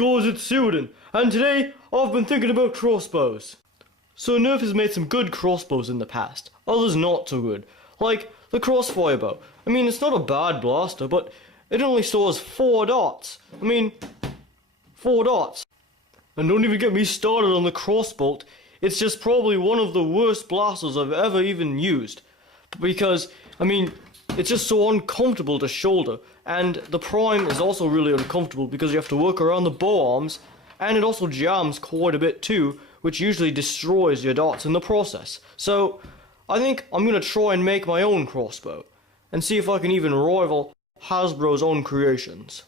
guys, it's Cerrwiden, and today I've been thinking about crossbows. So Nerf has made some good crossbows in the past, others not so good, like the crossfire bow. I mean, it's not a bad blaster, but it only stores 4 dots. 4 dots. And don't even get me started on the crossbolt. It's just probably one of the worst blasters I've ever even used. Because, I mean, it's just so uncomfortable to shoulder, and the prime is also really uncomfortable because you have to work around the bow arms, and it also jams quite a bit too, which usually destroys your dots in the process. So I think I'm going to try and make my own crossbow, and see if I can even rival Hasbro's own creations.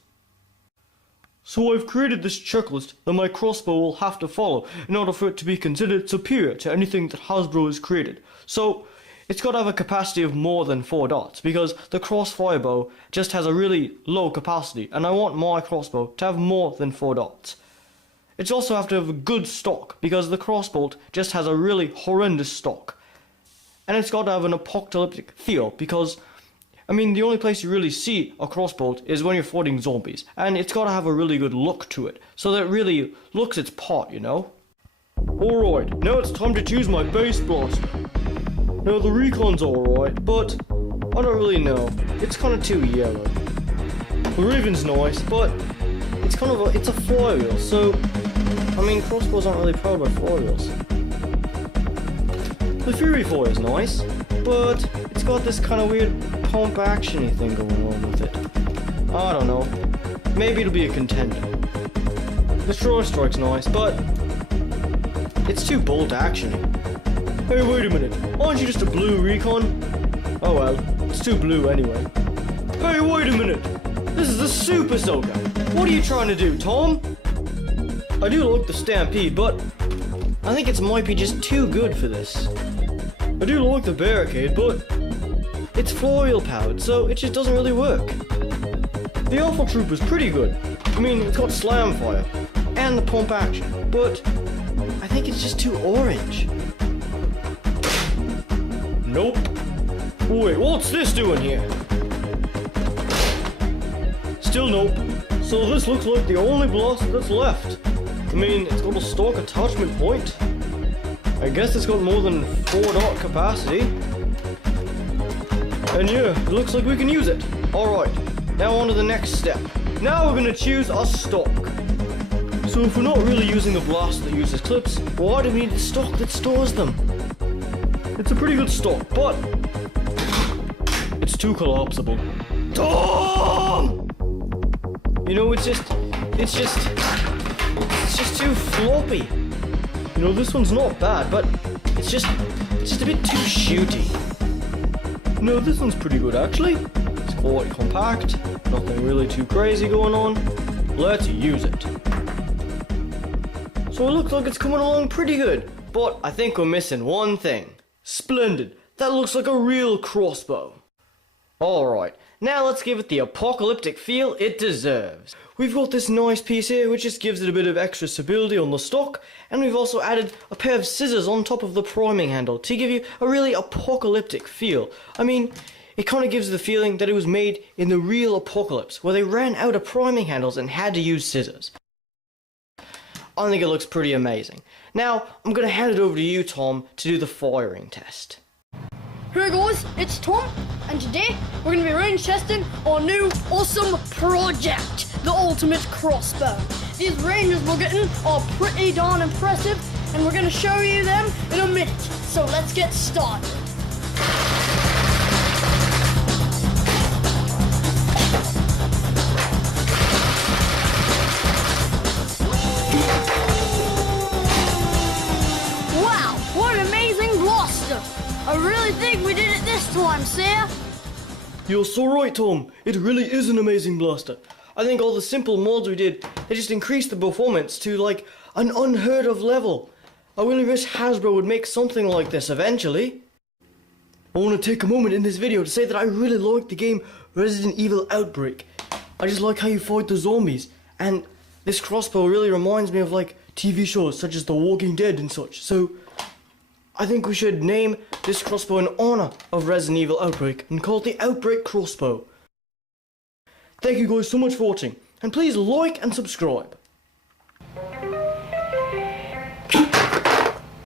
So I've created this checklist that my crossbow will have to follow in order for it to be considered superior to anything that Hasbro has created. So it's got to have a capacity of more than 4 dots, because the crossfire bow just has a really low capacity, and I want my crossbow to have more than 4 dots. It's also have to have a good stock, because the crossbolt just has a really horrendous stock. And it's got to have an apocalyptic feel, because, I mean, the only place you really see a crossbolt is when you're fighting zombies, and it's got to have a really good look to it, so that it really looks its part, you know? Alright, now it's time to choose my base blaster. Now the recon's alright, but I don't really know. It's kind of too yellow. The Raven's nice, but it's kind of it's a flywheel, so I mean, crossbows aren't really powered by flywheels. The Fury Fire is nice, but it's got this kind of weird pump action-y thing going on with it. I don't know. Maybe it'll be a contender. The Destroyer Strike's nice, but it's too bolt action-y. Hey, wait a minute, aren't you just a blue recon? Oh well, it's too blue anyway. Hey, wait a minute, this is a Super Soaker. What are you trying to do, Tom? I do like the Stampede, but I think it might be just too good for this. I do like the Barricade, but it's flywheel powered, so it just doesn't really work. The Alpha Troop is pretty good. I mean, it's got slam fire and the pump action, but I think it's just too orange. Nope. Wait, what's this doing here? Still nope. So this looks like the only blaster that's left. I mean, it's got a stock attachment point. I guess it's got more than 4 dot capacity. And yeah, it looks like we can use it. Alright, now on to the next step. Now we're gonna choose a stock. So if we're not really using the blaster that uses clips, why do we need the stock that stores them? It's a pretty good stock, but it's too collapsible. Tom! You know, it's just too floppy. You know, this one's not bad, but it's just a bit too shooty. No, this one's pretty good actually. It's quite compact, nothing really too crazy going on. Let's use it. So it looks like it's coming along pretty good, but I think we're missing one thing. Splendid, that looks like a real crossbow. Alright, now let's give it the apocalyptic feel it deserves. We've got this nice piece here which just gives it a bit of extra stability on the stock, and we've also added a pair of scissors on top of the priming handle to give you a really apocalyptic feel. I mean, it kind of gives the feeling that it was made in the real apocalypse, where they ran out of priming handles and had to use scissors. I think it looks pretty amazing. Now, I'm going to hand it over to you, Tom, to do the firing test. Hey guys, it's Tom, and today we're going to be range testing our new awesome project, the ultimate crossbow. These ranges we're getting are pretty darn impressive, and we're going to show you them in a minute. So let's get started. Wow, what an amazing blaster! I really think we did it this time, sir. You're so right, Tom. It really is an amazing blaster. I think all the simple mods we did, they just increased the performance to like an unheard of level. I really wish Hasbro would make something like this eventually. I want to take a moment in this video to say that I really like the game Resident Evil Outbreak. I just like how you fight the zombies, and this crossbow really reminds me of like TV shows such as The Walking Dead and such, so I think we should name this crossbow in honor of Resident Evil Outbreak and call it the Outbreak Crossbow. Thank you guys so much for watching, and please like and subscribe.